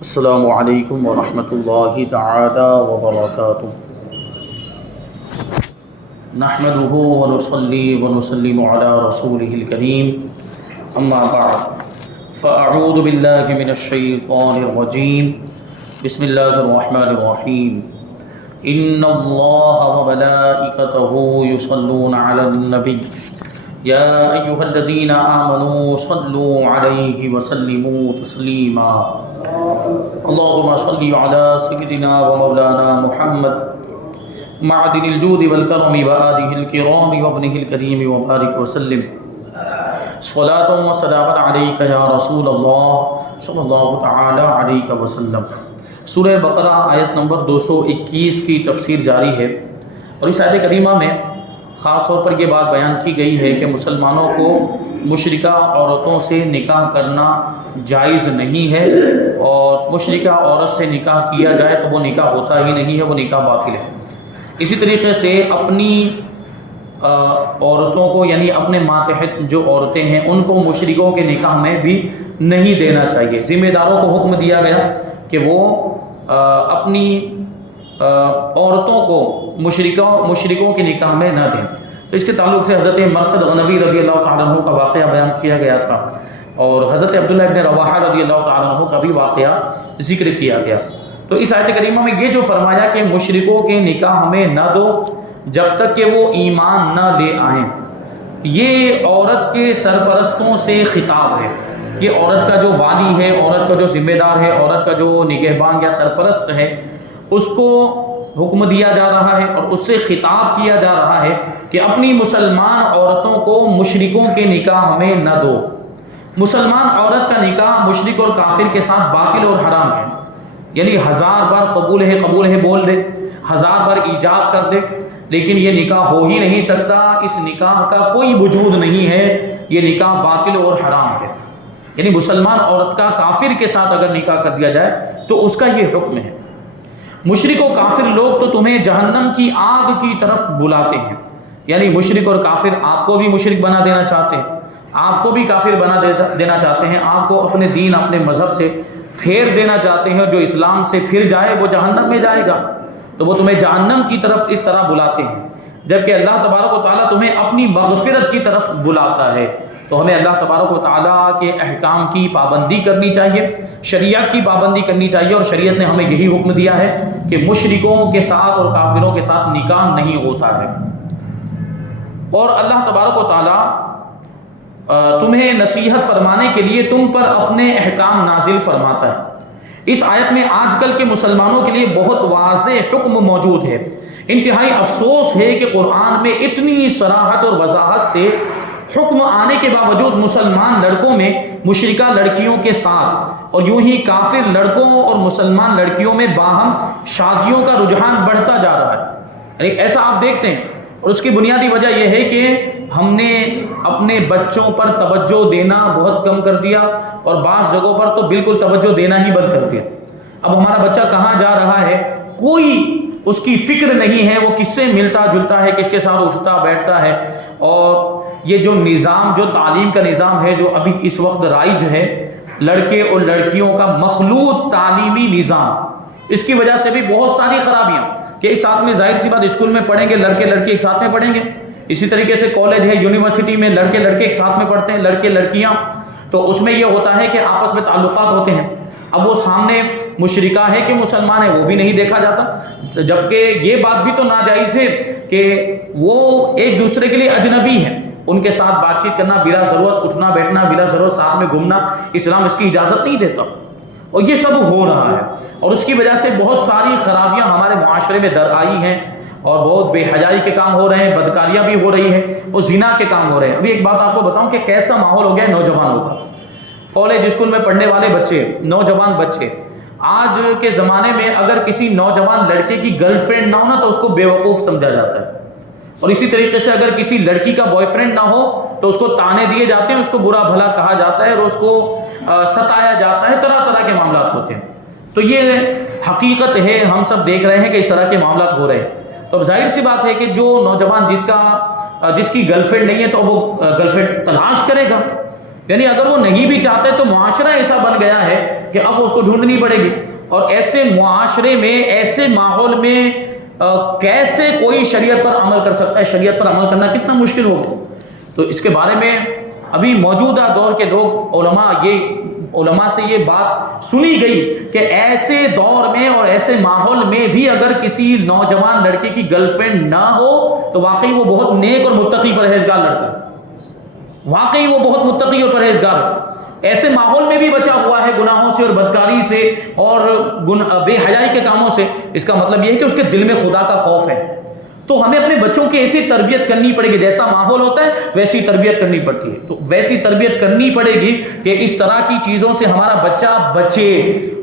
السلام علیکم ورحمۃ اللہ تعالی وبرکاتہ۔ نحمده ونصلي ونسلم على رسوله الكريم اما بعد فاعوذ باللہ من الشیطان الرجیم بسم اللہ الرحمن الرحیم ان اللہ وملائکتہ یصلون علی النبی یا ایہا الذین آمنوا صلوا علیہ وسلموا تسلیما اللہم صل علی سیدنا ومولانا محمد معدن الجود والکرم وآلہ الکرام وابنہ الکریم وبارک وسلم صلاۃ و سلام علیک یا رسول اللہ صلی اللہ تعالی علیہ وسلم۔ سورہ بقرہ آیت نمبر 221 کی تفسیر جاری ہے، اور اس آیت کریمہ میں خاص طور پر یہ بات بیان کی گئی ہے کہ مسلمانوں کو مشرکہ عورتوں سے نکاح کرنا جائز نہیں ہے، اور مشرکہ عورت سے نکاح کیا جائے تو وہ نکاح ہوتا ہی نہیں ہے، وہ نکاح باطل ہے۔ اسی طریقے سے اپنی عورتوں کو یعنی اپنے ماتحت جو عورتیں ہیں ان کو مشرکوں کے نکاح میں بھی نہیں دینا چاہیے۔ ذمہ داروں کو حکم دیا گیا کہ وہ اپنی عورتوں کو مشرکوں کے نکاح میں نہ دیں۔ تو اس کے تعلق سے حضرت مرثد غنوی رضی اللہ تعالیٰ عنہ کا واقعہ بیان کیا گیا تھا، اور حضرت عبداللہ ابن رواحہ رضی اللہ تعالیٰ عنہ کا بھی واقعہ ذکر کیا گیا۔ تو اس آیت کریمہ میں یہ جو فرمایا کہ مشرکوں کے نکاح میں نہ دو جب تک کہ وہ ایمان نہ لے آئیں، یہ عورت کے سرپرستوں سے خطاب ہے۔ یہ عورت کا جو والی ہے، عورت کا جو ذمہ دار ہے، عورت کا جو نگہبان یا سرپرست ہے، اس کو حکم دیا جا رہا ہے اور اس سے خطاب کیا جا رہا ہے کہ اپنی مسلمان عورتوں کو مشرکوں کے نکاح میں نہ دو۔ مسلمان عورت کا نکاح مشرک اور کافر کے ساتھ باطل اور حرام ہے، یعنی 1000 بار قبول ہے بول دے، 1000 بار ایجاب کر دے، لیکن یہ نکاح ہو ہی نہیں سکتا، اس نکاح کا کوئی وجود نہیں ہے، یہ نکاح باطل اور حرام ہے۔ یعنی مسلمان عورت کا کافر کے ساتھ اگر نکاح کر دیا جائے تو اس کا یہ حکم ہے۔ مشرک و کافر لوگ تو تمہیں جہنم کی آگ کی طرف بلاتے ہیں، یعنی مشرک اور کافر آپ کو بھی مشرک بنا دینا چاہتے ہیں، آپ کو بھی کافر بنا دینا چاہتے ہیں، آپ کو اپنے دین اپنے مذہب سے پھیر دینا چاہتے ہیں، جو اسلام سے پھر جائے وہ جہنم میں جائے گا، تو وہ تمہیں جہنم کی طرف اس طرح بلاتے ہیں، جبکہ اللہ تبارک و تعالیٰ تمہیں اپنی مغفرت کی طرف بلاتا ہے۔ تو ہمیں اللہ تبارک و تعالیٰ کے احکام کی پابندی کرنی چاہیے، شریعت کی پابندی کرنی چاہیے، اور شریعت نے ہمیں یہی حکم دیا ہے کہ مشرکوں کے ساتھ اور کافروں کے ساتھ نکاح نہیں ہوتا ہے۔ اور اللہ تبارک و تعالیٰ تمہیں نصیحت فرمانے کے لیے تم پر اپنے احکام نازل فرماتا ہے۔ اس آیت میں آج کل کے مسلمانوں کے لیے بہت واضح حکم موجود ہے۔ انتہائی افسوس ہے کہ قرآن میں اتنی صراحت اور وضاحت سے حکم آنے کے باوجود مسلمان لڑکوں میں مشرکہ لڑکیوں کے ساتھ اور یوں ہی کافر لڑکوں اور مسلمان لڑکیوں میں باہم شادیوں کا رجحان بڑھتا جا رہا ہے۔ یعنی ایسا آپ دیکھتے ہیں، اور اس کی بنیادی وجہ یہ ہے کہ ہم نے اپنے بچوں پر توجہ دینا بہت کم کر دیا، اور بعض جگہوں پر تو بالکل توجہ دینا ہی بند کر دیا۔ اب ہمارا بچہ کہاں جا رہا ہے کوئی اس کی فکر نہیں ہے، وہ کس سے ملتا جلتا ہے، کس کے ساتھ اٹھتا بیٹھتا ہے۔ اور یہ جو نظام، جو تعلیم کا نظام ہے جو ابھی اس وقت رائج ہے، لڑکے اور لڑکیوں کا مخلوط تعلیمی نظام، اس کی وجہ سے بھی بہت ساری خرابیاں کہ ایک ساتھ میں ظاہر سی بات اسکول میں پڑھیں گے لڑکے لڑکی ایک ساتھ میں پڑھیں گے، اسی طریقے سے کالج ہے، یونیورسٹی میں لڑکے لڑکے ایک ساتھ میں پڑھتے ہیں، لڑکے لڑکیاں، تو اس میں یہ ہوتا ہے کہ آپس میں تعلقات ہوتے ہیں۔ اب وہ سامنے مشرکہ ہے کہ مسلمان ہے وہ بھی نہیں دیکھا جاتا، جبکہ یہ بات بھی تو ناجائز ہے کہ وہ ایک دوسرے کے لیے اجنبی ہیں، ان کے ساتھ بات چیت کرنا بلا ضرورت، اٹھنا بیٹھنا بلا ضرورت، ساتھ میں گھومنا اسلام اس کی اجازت نہیں دیتا، اور یہ سب ہو رہا ہے، اور اس کی وجہ سے بہت ساری خرابیاں ہمارے معاشرے میں در آئی ہیں، اور بہت بے حیائی کے کام ہو رہے ہیں، بدکاریاں بھی ہو رہی ہیں، اور زنا کے کام ہو رہے ہیں۔ ابھی ایک بات آپ کو بتاؤں کہ کیسا ماحول ہو گیا ہے نوجوانوں کا، کالج اسکول میں پڑھنے والے بچے، نوجوان بچے، آج کے زمانے میں اگر کسی نوجوان لڑکے کی گرل فرینڈ نہ ہو نا تو اس کو بیوقوف سمجھا جاتا ہے، اور اسی طریقے سے اگر کسی لڑکی کا بوائے فرینڈ نہ ہو تو اس کو تانے دیے جاتے ہیں، اس کو برا بھلا کہا جاتا ہے، اور اس کو ستایا جاتا ہے، طرح طرح کے معاملات ہوتے ہیں۔ تو یہ حقیقت ہے، ہم سب دیکھ رہے ہیں کہ اس طرح کے معاملات ہو رہے ہیں۔ تو اب ظاہر سی بات ہے کہ جو نوجوان جس کی گرل فرینڈ نہیں ہے تو وہ گرل فرینڈ تلاش کرے گا، یعنی اگر وہ نہیں بھی چاہتے تو معاشرہ ایسا بن گیا ہے کہ اب اس کو ڈھونڈنی پڑے گی. اور ایسے معاشرے میں، ایسے ماحول میں کیسے کوئی شریعت پر عمل کر سکتا ہے؟ شریعت پر عمل کرنا کتنا مشکل ہوگا. تو اس کے بارے میں ابھی موجودہ دور کے لوگ، علماء سے یہ بات سنی گئی کہ ایسے دور میں اور ایسے ماحول میں بھی اگر کسی نوجوان لڑکے کی گرل فرینڈ نہ ہو تو واقعی وہ بہت نیک اور متقی پرہیزگار لڑکا ہے. واقعی وہ بہت متقی اور پرہیزگار ہے. ایسے ماحول میں بھی بچا ہوا ہے گناہوں سے اور بدکاری سے اور بے حیائی کے کاموں سے. اس کا مطلب یہ ہے کہ اس کے دل میں خدا کا خوف ہے. تو ہمیں اپنے بچوں کی ایسی تربیت کرنی پڑے گی، جیسا ماحول ہوتا ہے ویسی تربیت کرنی پڑتی ہے. تو ویسی تربیت کرنی پڑے گی کہ اس طرح کی چیزوں سے ہمارا بچہ بچے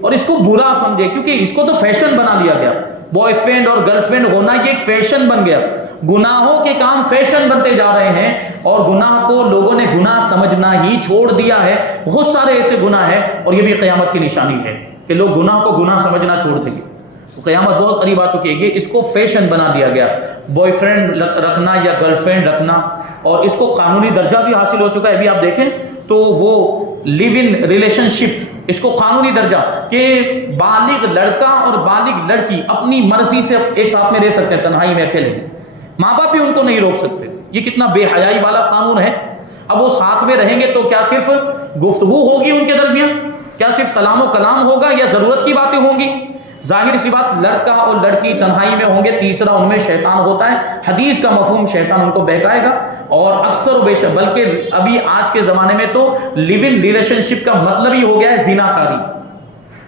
اور اس کو برا سمجھے، کیونکہ اس کو تو فیشن بنا لیا گیا. بوائے فرینڈ اور گرل فرینڈ ہونا یہ ایک فیشن بن گیا. گناہوں کے کام فیشن بنتے جا رہے ہیں اور گناہ کو لوگوں نے گناہ سمجھنا ہی چھوڑ دیا ہے. بہت سارے ایسے گناہ ہیں اور یہ بھی قیامت کی نشانی ہے کہ لوگ گناہ کو گناہ سمجھنا چھوڑ دیں گے. قیامت بہت قریب آ چکی ہے. اس کو فیشن بنا دیا گیا، بوائے فرینڈ رکھنا یا گرل فرینڈ رکھنا، اور اس کو قانونی درجہ بھی حاصل ہو چکا ہے. ابھی آپ دیکھیں تو وہ لیو ان ریلیشن شپ، اس کو قانونی درجہ کہ بالغ لڑکا اور بالغ لڑکی اپنی مرضی سے ایک ساتھ میں رہ سکتے ہیں، تنہائی میں، اکیلے میں. ماں باپ بھی ان کو نہیں روک سکتے. یہ کتنا بے حیائی والا قانون ہے. اب وہ ساتھ میں رہیں گے تو کیا صرف گفتگو ہوگی ان کے درمیان؟ کیا صرف سلام و کلام ہوگا یا ضرورت کی باتیں ہوں گی؟ ظاہر سی بات، لڑکا اور لڑکی تنہائی میں ہوں گے. تیسرا ان میں شیطان ہوتا ہے. حدیث کا مفہوم شیطان ان کو بہکائے گا. اور اکثر و بیشتر، بلکہ ابھی آج کے زمانے میں تو لیو ان ریلیشن شپ کا مطلب ہی ہو گیا ہے زنا کاری.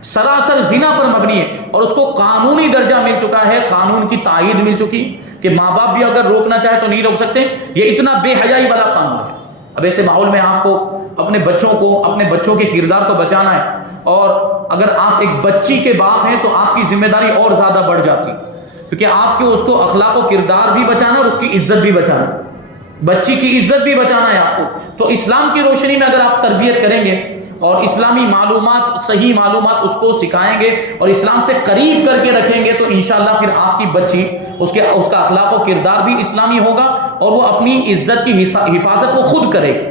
سراسر زنا پر مبنی ہے اور اس کو قانونی درجہ مل چکا ہے، قانون کی تائید مل چکی کہ ماں باپ بھی اگر روکنا چاہے تو نہیں روک سکتے. یہ اتنا بے حیائی والا قانون ہے. اب ایسے ماحول میں آپ کو اپنے بچوں کے کردار کو بچانا ہے. اور اگر آپ ایک بچی کے باپ ہیں تو آپ کی ذمہ داری اور زیادہ بڑھ جاتی، کیونکہ آپ کے اس کو اخلاق و کردار بھی بچانا اور اس کی عزت بھی بچانا ہے. بچی کی عزت بھی بچانا ہے آپ کو. تو اسلام کی روشنی میں اگر آپ تربیت کریں گے اور اسلامی معلومات، صحیح معلومات اس کو سکھائیں گے اور اسلام سے قریب کر کے رکھیں گے تو انشاءاللہ پھر آپ کی بچی، اس کا اخلاق و کردار بھی اسلامی ہوگا اور وہ اپنی عزت کی حفاظت وہ خود کرے گی.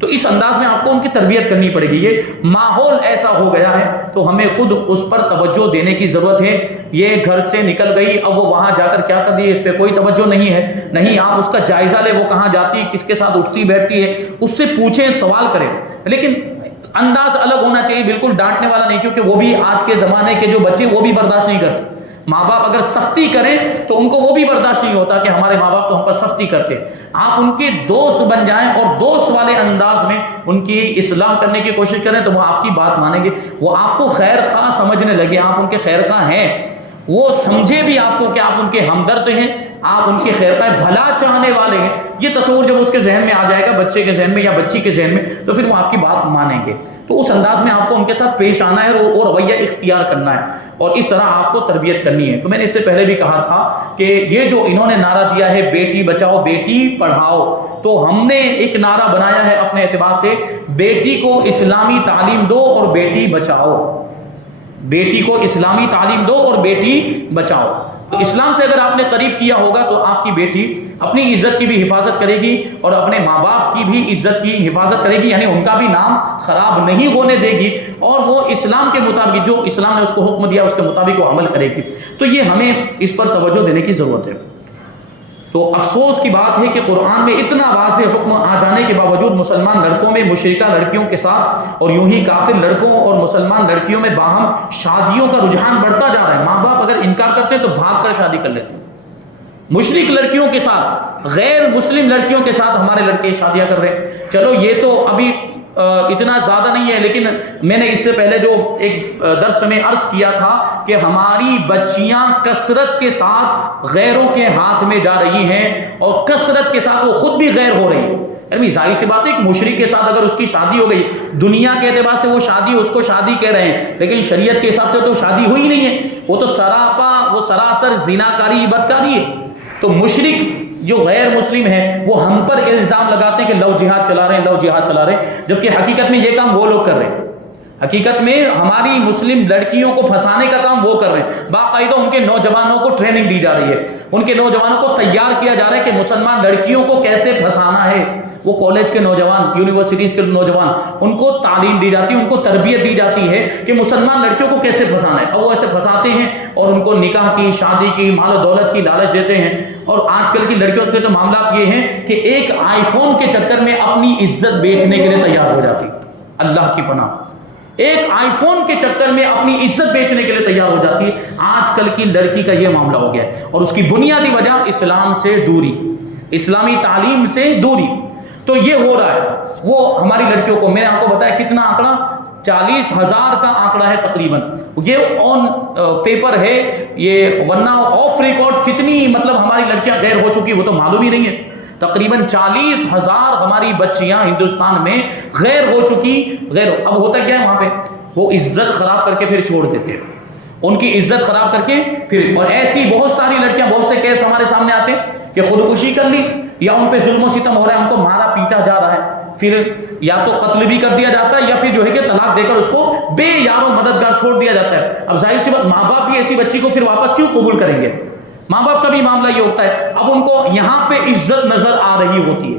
تو اس انداز میں آپ کو ان کی تربیت کرنی پڑے گی. یہ ماحول ایسا ہو گیا ہے تو ہمیں خود اس پر توجہ دینے کی ضرورت ہے. یہ گھر سے نکل گئی، اب وہ وہاں جا کر کیا کر رہی ہے اس پہ کوئی توجہ نہیں ہے. نہیں، آپ اس کا جائزہ لیں، وہ کہاں جاتی ہے، کس کے ساتھ اٹھتی بیٹھتی ہے، اس سے پوچھیں، سوال کریں. لیکن انداز الگ ہونا چاہیے، بالکل ڈانٹنے والا نہیں، کیونکہ وہ بھی آج کے زمانے کے جو بچے وہ بھی برداشت نہیں کرتے. ماں باپ اگر سختی کریں تو ان کو وہ بھی برداشت نہیں ہوتا کہ ہمارے ماں باپ تو ہم پر سختی کرتے. آپ ان کے دوست بن جائیں اور دوست والے انداز میں ان کی اصلاح کرنے کی کوشش کریں تو وہ آپ کی بات مانیں گے. وہ آپ کو خیر خواہ سمجھنے لگے، آپ ان کے خیر خواہ ہیں. وہ سمجھے بھی آپ کو کہ آپ ان کے ہمدرد ہیں، آپ ان کے خیر خواہ بھلا چاہنے والے ہیں. یہ تصور جب اس کے ذہن میں آ جائے گا، بچے کے ذہن میں یا بچی کے ذہن میں، تو پھر وہ آپ کی بات مانیں گے. تو اس انداز میں آپ کو ان کے ساتھ پیش آنا ہے اور رویہ اختیار کرنا ہے اور اس طرح آپ کو تربیت کرنی ہے. تو میں نے اس سے پہلے بھی کہا تھا کہ یہ جو انہوں نے نعرہ دیا ہے بیٹی بچاؤ بیٹی پڑھاؤ، تو ہم نے ایک نعرہ بنایا ہے اپنے اعتبار سے، بیٹی کو اسلامی تعلیم دو اور بیٹی بچاؤ. بیٹی کو اسلامی تعلیم دو اور بیٹی بچاؤ. تو اسلام سے اگر آپ نے قریب کیا ہوگا تو آپ کی بیٹی اپنی عزت کی بھی حفاظت کرے گی اور اپنے ماں باپ کی بھی عزت کی حفاظت کرے گی، یعنی ان کا بھی نام خراب نہیں ہونے دے گی اور وہ اسلام کے مطابق، جو اسلام نے اس کو حکم دیا اس کے مطابق وہ عمل کرے گی. تو یہ ہمیں اس پر توجہ دینے کی ضرورت ہے. تو افسوس کی بات ہے کہ قرآن میں اتنا واضح حکم آ جانے کے باوجود مسلمان لڑکوں میں مشرکہ لڑکیوں کے ساتھ اور یوں ہی کافر لڑکوں اور مسلمان لڑکیوں میں باہم شادیوں کا رجحان بڑھتا جا رہا ہے. ماں باپ اگر انکار کرتے ہیں تو بھاگ کر شادی کر لیتے ہیں. مشرک لڑکیوں کے ساتھ، غیر مسلم لڑکیوں کے ساتھ ہمارے لڑکے شادیاں کر رہے ہیں. چلو یہ تو ابھی اتنا زیادہ نہیں ہے، لیکن میں نے اس سے پہلے جو ایک درس میں عرض کیا تھا کہ ہماری بچیاں کثرت کے ساتھ غیروں کے ہاتھ میں جا رہی ہیں اور کثرت کے ساتھ وہ خود بھی غیر ہو رہی ہے. ظاہر سی بات ہے ایک مشرک کے ساتھ اگر اس کی شادی ہو گئی، دنیا کے اعتبار سے وہ شادی، اس کو شادی کہہ رہے ہیں، لیکن شریعت کے حساب سے تو شادی ہوئی نہیں ہے، وہ تو سراسر زناکاری بدکاری ہے. تو مشرک جو غیر مسلم ہیں وہ ہم پر الزام لگاتے ہیں کہ لو جہاد چلا رہے ہیں، لو جہاد چلا رہے ہیں، جبکہ حقیقت میں یہ کام وہ لوگ کر رہے ہیں. حقیقت میں ہماری مسلم لڑکیوں کو پھنسانے کا کام وہ کر رہے ہیں. باقاعدہ ان کے نوجوانوں کو ٹریننگ دی جا رہی ہے, ان کے نوجوانوں کو تیار کیا جا رہا ہے کہ مسلمان لڑکیوں کو کیسے پھنسانا ہے. وہ کالج کے نوجوان, یونیورسٹیز کے نوجوان, ان کو تعلیم دی جاتی ہے, ان کو تربیت دی جاتی ہے کہ مسلمان لڑکیوں کو کیسے پھنسانا ہے. اور وہ ایسے پھنساتے ہیں اور ان کو نکاح کی, شادی کی, مال و دولت کی لالچ دیتے ہیں. اور آج کل کی لڑکیوں کے تو معاملات یہ ہیں کہ ایک آئی فون کے چکر میں اپنی عزت بیچنے کے لیے تیار ہو جاتی. اللہ کی پناہ, ایک آئی فون کے چکر میں اپنی عزت بیچنے کے لیے تیار ہو جاتی ہے. آج کل کی لڑکی کا یہ معاملہ ہو گیا ہے, اور اس کی بنیادی وجہ اسلام سے دوری, اسلامی تعلیم سے دوری. تو یہ ہو رہا ہے. وہ ہماری لڑکیوں کو, میں نے آپ کو بتایا کتنا آنکڑا, 40,000 کا آنکڑا ہے تقریباً. یہ آن پیپر ہے یہ, ورنہ آف ریکارڈ کتنی مطلب ہماری لڑکیاں غیر ہو چکی وہ تو معلوم ہی نہیں ہے. تقریباً 40,000 ہماری بچیاں ہندوستان میں غیر ہو چکی. غیر اب ہوتا کیا ہے وہاں پہ, وہ عزت خراب کر کے پھر چھوڑ دیتے ہیں, ان کی عزت خراب کر کے پھر. اور ایسی بہت ساری لڑکیاں, بہت سے کیس ہمارے سامنے آتے ہیں کہ خودکشی کر لی, یا ان پہ ظلم و ستم ہو رہا ہے, ان کو مارا پیٹا جا رہا ہے, پھر یا تو قتل بھی کر دیا جاتا ہے یا پھر جو ہے کہ طلاق دے کر اس کو بے یار و مددگار چھوڑ دیا جاتا ہے. اب ظاہر سی بات, ماں باپ بھی ایسی بچی کو پھر واپس کیوں قبول کریں گے؟ ماں باپ کا بھی معاملہ یہ ہوتا ہے. اب ان کو یہاں پہ عزت نظر آ رہی ہوتی ہے,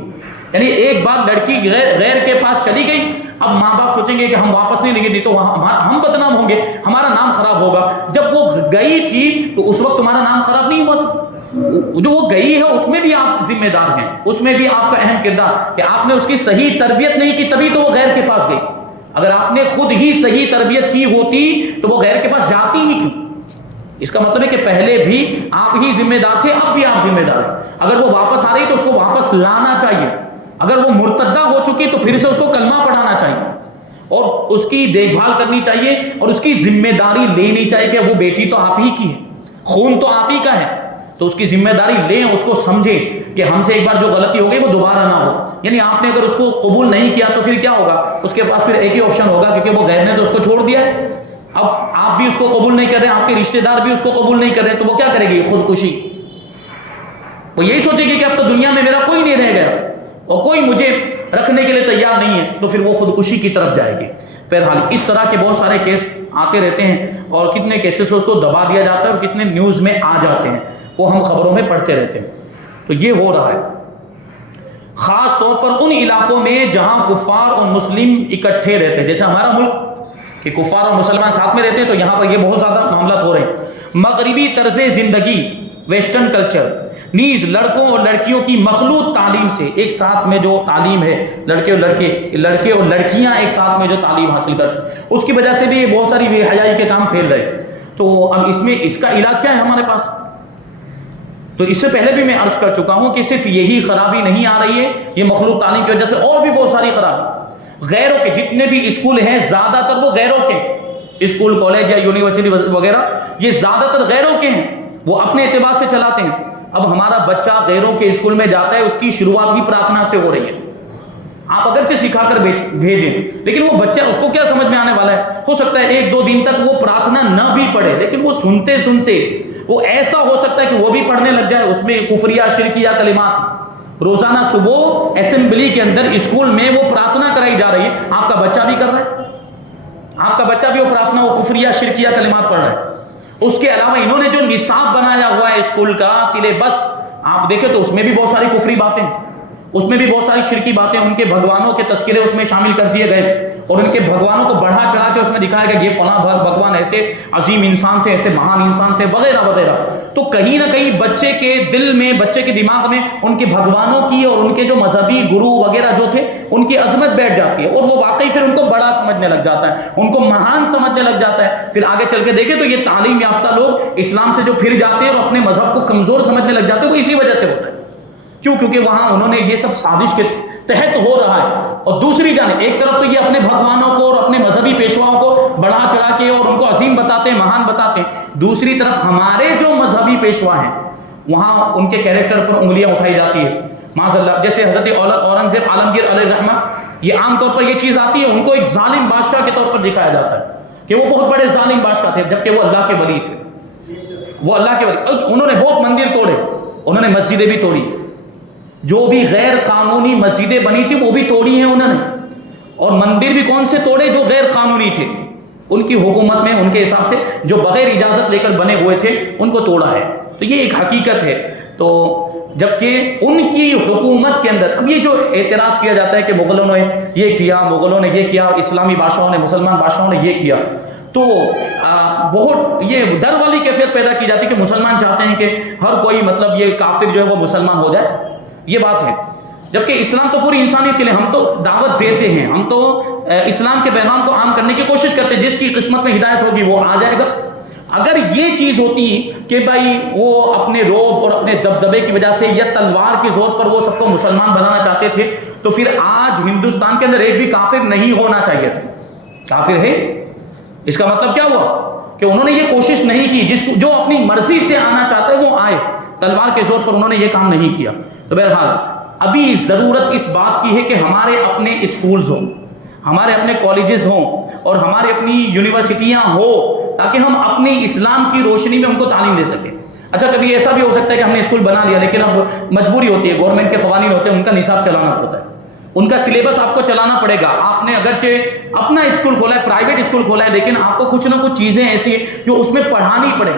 یعنی ایک بار لڑکی غیر کے پاس چلی گئی, اب ماں باپ سوچیں گے کہ ہم واپس نہیں لیں گے, نہیں تو ہم بدنام ہوں گے, ہمارا نام خراب ہوگا. جب وہ گئی تھی تو اس وقت تمہارا نام خراب نہیں ہوا تھا. جو وہ گئی ہے اس میں بھی آپ ذمہ دار ہیں, اس میں بھی آپ کا اہم کردار کہ آپ نے اس کی صحیح تربیت نہیں کی, تبھی تو وہ غیر کے پاس گئی. اگر آپ نے خود ہی صحیح تربیت کی ہوتی تو وہ غیر کے پاس جاتی ہی کیوں؟ اس کا مطلب ہے کہ پہلے بھی آپ ہی ذمہ دار تھے, اب بھی آپ ذمہ دار ہیں. اگر وہ واپس آ رہی تو اس کو واپس لانا چاہیے. اگر وہ مرتدہ ہو چکی تو پھر سے اس کو کلمہ پڑھانا چاہیے, اور اس کی دیکھ بھال کرنی چاہیے, اور اس کی ذمہ داری لینی چاہیے کہ وہ بیٹی تو آپ ہی کی ہے, خون تو آپ ہی کا ہے, تو اس کی ذمہ داری لیں, اس کو سمجھیں کہ ہم سے ایک بار جو غلطی ہو گئی وہ دوبارہ نہ ہو. یعنی آپ نے اگر اس کو قبول نہیں کیا تو پھر کیا ہوگا, اس کے پاس پھر ایک ہی آپشن ہوگا, کیونکہ وہ غیر نے تو اس کو چھوڑ دیا ہے. اب آپ بھی اس کو قبول نہیں کر رہے, آپ کے رشتہ دار بھی اس کو قبول نہیں کر رہے, تو وہ کیا کرے گی؟ خودکشی. وہ یہی سوچے گی کہ اب تو دنیا میں میرا کوئی نہیں رہ گیا اور کوئی مجھے رکھنے کے لیے تیار نہیں ہے, تو پھر وہ خودکشی کی طرف جائے گی. بہرحال اس طرح کے بہت سارے کیس آتے رہتے ہیں, اور کتنے کیسز اس کو دبا دیا جاتا ہے اور کتنے نیوز میں آ جاتے ہیں, وہ ہم خبروں میں پڑھتے رہتے ہیں. تو یہ ہو رہا ہے خاص طور پر ان علاقوں میں جہاں کفار اور مسلم اکٹھے رہتے ہیں, جیسے ہمارا ملک کہ کفار اور مسلمان ساتھ میں رہتے ہیں, تو یہاں پر یہ بہت زیادہ معاملات ہو رہے ہیں. مغربی طرز زندگی, ویسٹرن کلچر, نیز لڑکوں اور لڑکیوں کی مخلوط تعلیم سے, ایک ساتھ میں جو تعلیم ہے, لڑکے اور لڑکیاں ایک ساتھ میں جو تعلیم حاصل کرتے ہیں, اس کی وجہ سے بھی بہت ساری بے حیائی کے کام پھیل رہے. تو اب اس میں اس کا علاج کیا ہے ہمارے پاس؟ تو اس سے پہلے بھی میں عرض کر چکا ہوں کہ صرف یہی خرابی نہیں آ رہی ہے, یہ مخلوط تعلیم کی وجہ سے اور بھی بہت ساری خرابی. غیروں کے جتنے بھی اسکول ہیں زیادہ تر وہ غیروں کے اسکول, کالج یا یونیورسٹی وغیرہ, یہ زیادہ تر غیروں کے ہیں, وہ اپنے اعتبار سے چلاتے ہیں. اب ہمارا بچہ غیروں کے اسکول میں جاتا ہے, اس کی شروعات ہی پرارتھنا سے ہو رہی ہے. آپ اگرچہ سکھا کر بھیجیں, لیکن وہ بچہ, اس کو کیا سمجھ میں آنے والا ہے؟ ہو سکتا ہے 1-2 دن تک وہ پرارتھنا نہ بھی پڑھے, لیکن وہ سنتے سنتے وہ ایسا ہو سکتا ہے کہ وہ بھی پڑھنے لگ جائے. اس میں کفریہ شرکیہ کلمات ہیں. روزانہ صبح اسمبلی کے اندر اسکول میں وہ پرارتھنا کرائی جا رہی ہے, آپ کا بچہ بھی کر رہا ہے, آپ کا بچہ بھی وہ پرارتھنا, وہ کفریہ شرکیہ کلمات پڑھ رہا ہے. اس کے علاوہ انہوں نے جو نصاب بنایا ہوا ہے اسکول کا سلیبس, آپ دیکھیں تو اس میں بھی بہت ساری کفری باتیں, اس میں بھی بہت ساری شرکی باتیں, ان کے بھگوانوں کے تذکرے اس میں شامل کر دیے گئے, اور ان کے بھگوانوں کو بڑھا چڑھا کے اس میں دکھایا گیا کہ یہ فلاں بھگوان ایسے عظیم انسان تھے, ایسے مہان انسان تھے, وغیرہ وغیرہ. تو کہیں نہ کہیں بچے کے دل میں, بچے کے دماغ میں ان کے بھگوانوں کی اور ان کے جو مذہبی گرو وغیرہ جو تھے ان کی عظمت بیٹھ جاتی ہے, اور وہ واقعی پھر ان کو بڑا سمجھنے لگ جاتا ہے, ان کو مہان سمجھنے لگ جاتا ہے. پھر آگے چل کے دیکھیں تو یہ تعلیم یافتہ لوگ اسلام سے جو پھر جاتے ہیں اور اپنے مذہب کو کمزور سمجھنے لگ جاتے ہیں, وہ اسی وجہ سے ہوتا ہے. کیوں؟ کیونکہ وہاں انہوں نے یہ سب سازش کے تحت ہو رہا ہے. اور دوسری جانب ایک طرف تو یہ اپنے بھگوانوں کو اور اپنے مذہبی پیشواؤں کو بڑھا چڑھا کے اور ان کو عظیم بتاتے ہیں, مہان بتاتے ہیں. دوسری طرف ہمارے جو مذہبی پیشوا ہیں وہاں ان کے کیریکٹر پر انگلیاں اٹھائی جاتی ہے معاذ اللہ. جیسے حضرت اورنگزیب عالمگیر علیہ الرحمہ, یہ عام طور پر یہ چیز آتی ہے, ان کو ایک ظالم بادشاہ کے طور پر دکھایا جاتا ہے کہ وہ بہت بڑے ظالم بادشاہ تھے, جبکہ وہ اللہ کے ولی تھے. وہ اللہ کے ولی, انہوں نے بہت مندر توڑے, انہوں نے مسجدیں بھی توڑی, جو بھی غیر قانونی مسجدیں بنی تھی وہ بھی توڑی ہیں انہوں نے, اور مندر بھی کون سے توڑے؟ جو غیر قانونی تھے، ان کی حکومت میں ان کے حساب سے جو بغیر اجازت لے کر بنے ہوئے تھے ان کو توڑا ہے. تو یہ ایک حقیقت ہے. تو جبکہ ان کی حکومت کے اندر اب یہ جو اعتراض کیا جاتا ہے کہ مغلوں نے یہ کیا، مغلوں نے یہ کیا، اسلامی بادشاہوں نے، مسلمان بادشاہوں نے یہ کیا، تو بہت یہ ڈر والی کیفیت پیدا کی جاتی ہے کہ مسلمان چاہتے ہیں کہ ہر کوئی مطلب یہ کافر جو ہے وہ مسلمان ہو جائے. یہ بات ہے. جبکہ اسلام تو پوری انسانیت کے لیے، ہم تو دعوت دیتے ہیں، ہم تو اسلام کے پیغام کو عام کرنے کی کوشش کرتے ہیں. جس کی قسمت میں ہدایت ہوگی وہ آ جائے گا. اگر یہ چیز ہوتی کہ بھائی وہ اپنے روب اور اپنے دبدبے کی وجہ سے یا تلوار کے زور پر وہ سب کو مسلمان بنانا چاہتے تھے، تو پھر آج ہندوستان کے اندر ایک بھی کافر نہیں ہونا چاہیے تھا. کافر ہے، اس کا مطلب کیا ہوا کہ انہوں نے یہ کوشش نہیں کی. جو اپنی مرضی سے آنا چاہتا ہے وہ آئے، تلوار کے زور پر انہوں نے یہ کام نہیں کیا. تو بہرحال ابھی ضرورت اس بات کی ہے کہ ہمارے اپنے اسکولز ہوں، ہمارے اپنے کالجز ہوں اور ہمارے اپنی یونیورسٹیاں ہوں، تاکہ ہم اپنی اسلام کی روشنی میں ان کو تعلیم دے سکیں. اچھا کبھی ایسا بھی ہو سکتا ہے کہ ہم نے اسکول بنا لیا لیکن اب مجبوری ہوتی ہے، گورنمنٹ کے قوانین ہوتے ہیں، ان کا نصاب چلانا پڑتا ہے، ان کا سلیبس آپ کو چلانا پڑے گا. آپ نے اگرچہ اپنا اسکول کھولا ہے، پرائیویٹ اسکول کھولا ہے، لیکن آپ کو کچھ نہ کچھ چیزیں ایسی ہیں جو اس میں پڑھانی پڑے.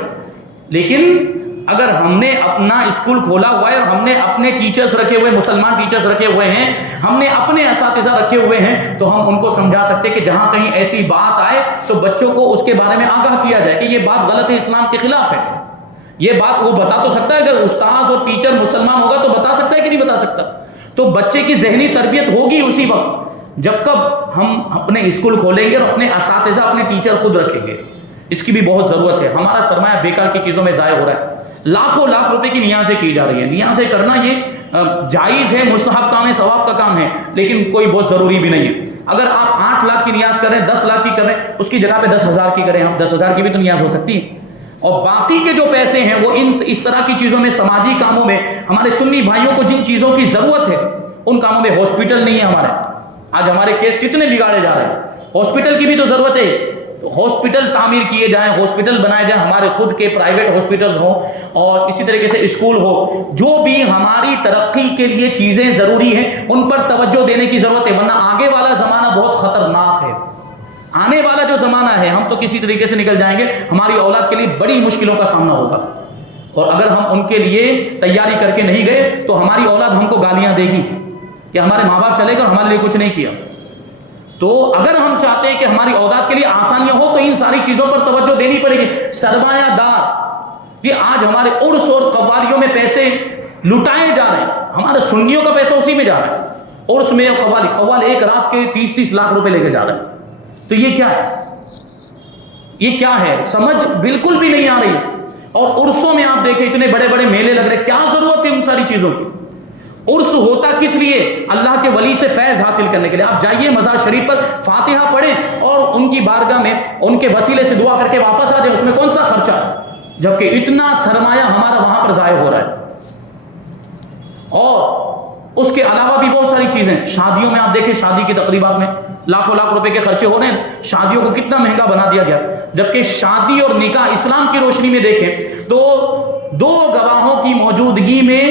لیکن اگر ہم نے اپنا اسکول کھولا ہوا ہے اور ہم نے اپنے ٹیچرز رکھے ہوئے، مسلمان ٹیچرز رکھے ہوئے ہیں، ہم نے اپنے اساتذہ رکھے ہوئے ہیں، تو ہم ان کو سمجھا سکتے کہ جہاں کہیں ایسی بات آئے تو بچوں کو اس کے بارے میں آگاہ کیا جائے کہ یہ بات غلط ہے، اسلام کے خلاف ہے. یہ بات وہ بتا تو سکتا ہے، اگر استاذ اور ٹیچر مسلمان ہوگا تو بتا سکتا ہے کہ نہیں بتا سکتا. تو بچے کی ذہنی تربیت ہوگی اسی وقت جب کب ہم اپنے اسکول کھولیں گے اور اپنے اساتذہ، اپنے ٹیچر خود رکھیں گے. اس کی بھی بہت ضرورت ہے. ہمارا سرمایہ بیکار کی چیزوں میں ضائع ہو رہا ہے. لاکھوں لاکھ روپے کی نیازیں کی جا رہی ہیں. نیازیں کرنا یہ جائز ہے، مستحب کام ہے، ثواب کا کام ہے، لیکن کوئی بہت ضروری بھی نہیں ہے. اگر آپ 8 لاکھ کی نیاز کریں، 10 لاکھ کی کریں، اس کی جگہ پہ 10,000 کی کریں. ہم 10,000 کی بھی تو نیاز ہو سکتی ہے. اور باقی کے جو پیسے ہیں وہ اس طرح کی چیزوں میں، سماجی کاموں میں، ہمارے سنی بھائیوں کو جن چیزوں کی ضرورت ہے ان کاموں میں. ہاسپٹل نہیں ہے ہمارے، آج ہمارے کیس کتنے بگاڑے جا رہے ہیں. ہاسپٹل کی بھی تو ضرورت ہے. ہاسپٹل تعمیر کیے جائیں، ہاسپٹل بنائے جائیں، ہمارے خود کے پرائیویٹ ہاسپٹلز ہوں، اور اسی طریقے سے اسکول ہو. جو بھی ہماری ترقی کے لیے چیزیں ضروری ہیں ان پر توجہ دینے کی ضرورت ہے. ورنہ آگے والا زمانہ بہت خطرناک ہے. آنے والا جو زمانہ ہے ہم تو کسی طریقے سے نکل جائیں گے، ہماری اولاد کے لیے بڑی مشکلوں کا سامنا ہوگا. اور اگر ہم ان کے لیے تیاری کر کے نہیں گئے تو ہماری اولاد ہم کو گالیاں دے گی کہ ہمارے ماں باپ چلے گئے اور ہمارے لیے کچھ نہیں کیا. تو اگر ہم چاہتے ہیں کہ ہماری اولاد کے لیے آسانیاں ہو تو ان ساری چیزوں پر توجہ دینی پڑے گی. سرمایہ دار، یہ آج ہمارے عرس اور قوالیوں میں پیسے لٹائے جا رہے ہیں. ہمارے سنیوں کا پیسہ اسی میں جا رہا ہے. عرس میں قوال ایک رات کے 30-30 لاکھ روپے لے کے جا رہے ہیں. تو یہ کیا ہے؟ یہ کیا ہے؟ سمجھ بالکل بھی نہیں آ رہی. اور عرسوں میں آپ دیکھیں اتنے بڑے بڑے میلے لگ رہے، کیا ضرورت ہے ان ساری چیزوں کی؟ عرس ہوتا کس لیے؟ اللہ کے ولی سے فیض حاصل کرنے کے لیے. آپ جائیے مزار شریف پر فاتحہ پڑھیں اور ان کی بارگاہ میں ان کے وسیلے سے دعا کر کے واپس آ جائیں. اس میں کون سا خرچہ ہے؟ جبکہ اتنا سرمایہ ہمارا وہاں پر ضائع ہو رہا ہے. اور اس کے علاوہ بھی بہت ساری چیزیں. شادیوں میں آپ دیکھیں، شادی کی تقریبات میں لاکھوں لاکھ روپے کے خرچے ہو رہے ہیں. شادیوں کو کتنا مہنگا بنا دیا گیا. جبکہ شادی اور نکاح اسلام کی روشنی میں دیکھیں تو 2 گواہوں کی موجودگی میں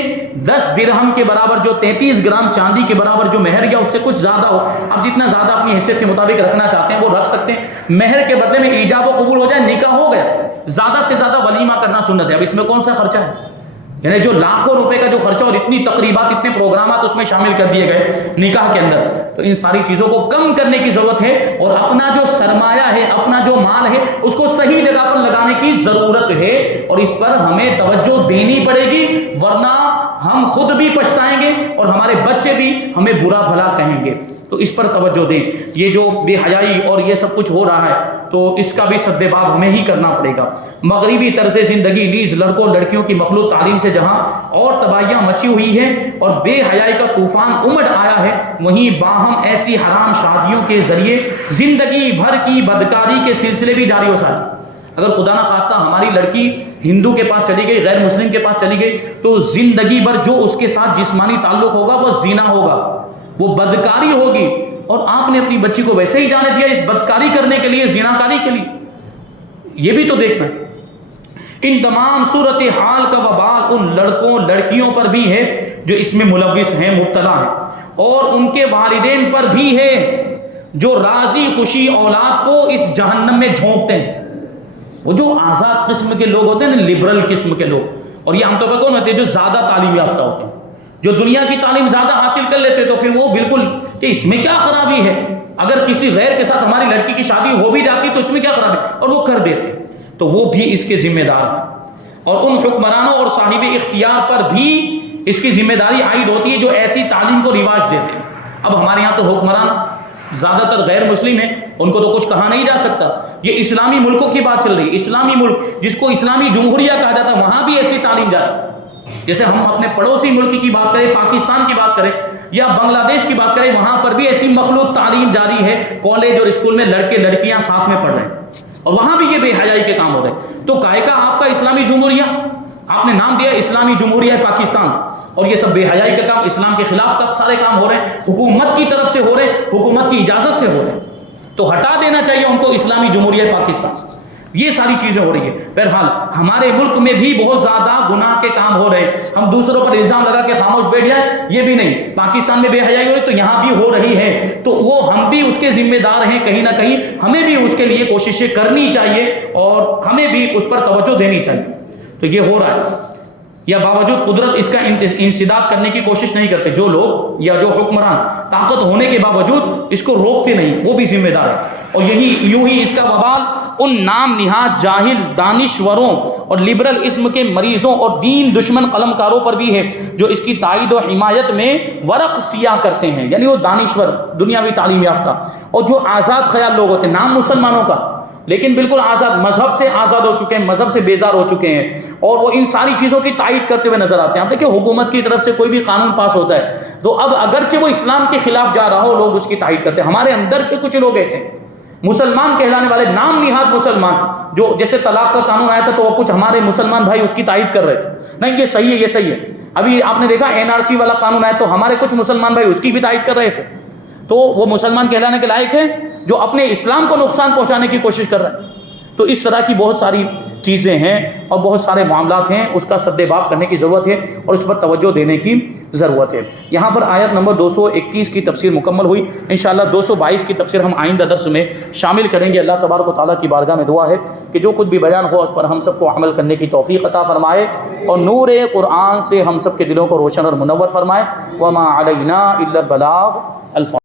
10 درہم کے برابر، جو 33 گرام چاندی کے برابر جو مہر یا اس سے کچھ زیادہ ہو، آپ جتنا زیادہ اپنی حیثیت کے مطابق رکھنا چاہتے ہیں وہ رکھ سکتے ہیں. مہر کے بدلے میں ایجاب و قبول ہو جائے، نکاح ہو گیا. زیادہ سے زیادہ ولیمہ کرنا سنت ہے. اب اس میں کون سا خرچہ ہے؟ یعنی جو لاکھوں روپے کا جو خرچہ اور اتنی تقریبات، اتنے پروگرامات اس میں شامل کر دیے گئے نکاح کے اندر. تو ان ساری چیزوں کو کم کرنے کی ضرورت ہے اور اپنا جو سرمایہ ہے، اپنا جو مال ہے، اس کو صحیح جگہ پر لگانے کی ضرورت ہے. اور اس پر ہمیں توجہ دینی پڑے گی، ورنہ ہم خود بھی پچھتائیں گے اور ہمارے بچے بھی ہمیں برا بھلا کہیں گے. تو اس پر توجہ دیں. یہ جو بے حیائی اور یہ سب کچھ ہو رہا ہے تو اس کا بھی سد باب ہمیں ہی کرنا پڑے گا. مغربی طرز زندگی نیز لڑکوں لڑکیوں کی مخلوط تعلیم سے جہاں اور تباہیاں مچی ہوئی ہیں اور بے حیائی کا طوفان امڑ آیا ہے، وہیں باہم ایسی حرام شادیوں کے ذریعے زندگی بھر کی بدکاری کے سلسلے بھی جاری ہو سکتے. اگر خدا نہ خواستہ ہماری لڑکی ہندو کے پاس چلی گئی، غیر مسلم کے پاس چلی گئی، تو زندگی بھر جو اس کے ساتھ جسمانی تعلق ہوگا وہ زنا ہوگا، وہ بدکاری ہوگی. اور آپ نے اپنی بچی کو ویسے ہی جانے دیا اس بدکاری کرنے کے لیے، زناکاری کے لیے. یہ بھی تو دیکھنا ہے. ان تمام صورتحال کا وبال ان لڑکوں لڑکیوں پر بھی ہے جو اس میں ملوث ہیں، مبتلا ہیں، اور ان کے والدین پر بھی ہے. جو راضی خوشی اولاد کو اس جہنم میں جھونکتے ہیں، وہ جو آزاد قسم کے لوگ ہوتے ہیں نا، لبرل قسم کے لوگ، اور یہ عام طور پر کون ہوتے ہیں؟ جو زیادہ تعلیم یافتہ ہوتے ہیں، جو دنیا کی تعلیم زیادہ حاصل کر لیتے، تو پھر وہ بالکل کہ اس میں کیا خرابی ہے، اگر کسی غیر کے ساتھ ہماری لڑکی کی شادی ہو بھی جاتی تو اس میں کیا خرابی، اور وہ کر دیتے، تو وہ بھی اس کے ذمہ دار ہیں۔ اور ان حکمرانوں اور صاحب اختیار پر بھی اس کی ذمہ داری عائد ہوتی ہے جو ایسی تعلیم کو رواج دیتے ہیں۔ اب ہمارے یہاں تو حکمران زیادہ تر غیر مسلم ہیں، ان کو تو کچھ کہا نہیں جا سکتا، یہ اسلامی ملکوں کی بات چل رہی ہے، اسلامی ملک جس کو اسلامی جمہوریہ کہا جاتا ہے، وہاں بھی ایسی تعلیم جاری، جیسے ہم اپنے پڑوسی ملک کی بات کریں، پاکستان کی بات کریں یا بنگلہ دیش کی بات کریں، وہاں پر بھی ایسی مخلوط تعلیم جاری ہے، کالج اور اسکول میں لڑکے لڑکیاں ساتھ میں پڑھ رہے ہیں، اور وہاں بھی یہ بے حیائی کے کام ہو رہے ہیں۔ تو کاہے کا آپ کا اسلامی جمہوریہ، آپ نے نام دیا اسلامی جمہوریہ پاکستان، اور یہ سب بے حیائی کا کام، اسلام کے خلاف کا سارے کام ہو رہے ہیں، حکومت کی طرف سے ہو رہے ہیں، حکومت کی اجازت سے ہو رہے ہیں، تو ہٹا دینا چاہیے ان کو اسلامی جمہوریہ پاکستان۔ یہ ساری چیزیں ہو رہی ہے۔ بہرحال ہمارے ملک میں بھی بہت زیادہ گناہ کے کام ہو رہے ہیں، ہم دوسروں پر الزام لگا کے خاموش بیٹھ جائیں یہ بھی نہیں۔ پاکستان میں بے حیائی ہو رہی تو یہاں بھی ہو رہی ہے، تو وہ ہم بھی اس کے ذمہ دار ہیں، کہیں نہ کہیں ہمیں بھی اس کے لیے کوششیں کرنی چاہیے اور ہمیں بھی اس پر توجہ دینی چاہیے۔ تو یہ ہو رہا ہے، یا باوجود قدرت اس کا انسداد کرنے کی کوشش نہیں کرتے، جو لوگ یا جو حکمران طاقت ہونے کے باوجود اس کو روکتے نہیں، وہ بھی ذمہ دار ہے۔ اور یوں ہی اس کا وبال ان نام نہاد جاہل دانشوروں اور لبرل اسم کے مریضوں اور دین دشمن قلمکاروں پر بھی ہے، جو اس کی تائید و حمایت میں ورق سیاہ کرتے ہیں، یعنی وہ دانشور دنیاوی تعلیم یافتہ اور جو آزاد خیال لوگ ہوتے ہیں، نام مسلمانوں کا لیکن بالکل آزاد، مذہب سے آزاد ہو چکے ہیں، مذہب سے بیزار ہو چکے ہیں، اور وہ ان ساری چیزوں کی تائید کرتے ہوئے نظر آتے ہیں۔ آپ دیکھیں حکومت کی طرف سے کوئی بھی قانون پاس ہوتا ہے تو اب اگرچہ وہ اسلام کے خلاف جا رہا ہو، لوگ اس کی تائید کرتے ہیں۔ ہمارے اندر کے کچھ لوگ ایسے ہیں، مسلمان کہلانے والے، نام نہاد مسلمان، جو جیسے طلاق کا قانون آیا تھا تو وہ کچھ ہمارے مسلمان بھائی اس کی تائید کر رہے تھے، نہیں یہ صحیح ہے، یہ صحیح ہے۔ ابھی آپ نے دیکھا NRC والا قانون آیا تو ہمارے کچھ مسلمان بھائی اس کی بھی تائید کر رہے تھے، تو وہ مسلمان کہلانے کے لائق ہے جو اپنے اسلام کو نقصان پہنچانے کی کوشش کر رہے ہیں۔ تو اس طرح کی بہت ساری چیزیں ہیں اور بہت سارے معاملات ہیں، اس کا سد باب کرنے کی ضرورت ہے اور اس پر توجہ دینے کی ضرورت ہے۔ یہاں پر آیت نمبر 221 کی تفسیر مکمل ہوئی، انشاءاللہ 222 کی تفسیر ہم آئندہ درس میں شامل کریں گے۔ اللہ تبارک و تعالیٰ کی بارگاہ میں دعا ہے کہ جو کچھ بھی بیان ہو اس پر ہم سب کو عمل کرنے کی توفیق عطا فرمائے اور نور قرآن سے ہم سب کے دلوں کو روشن اور منور فرمائے۔ وما علینا الا البلاغ۔